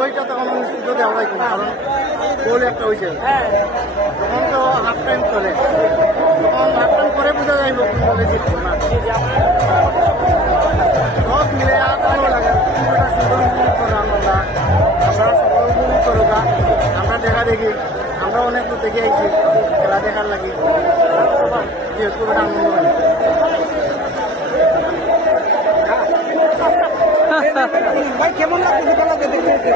ওইটা তখন অনুষ্ঠিত দেওয়া হয় না কারণ গোল একটা হয়েছে তখন তো হাফ টাইম চলে তখন হাফ টাইম পরে বোঝা যাইব কোন দলে জিতবো না। সব মিলে আর ভালো লাগে একটা সুন্দর উপভোগ করে আমরা আমরা সকল উপভোগ করোগা আমরা দেখা দেখি আমরা অনেক দেখে আইছি খেলা দেখার লাগি। খুব আনন্দ কেমন লাগছে? খেলাতে দেখতে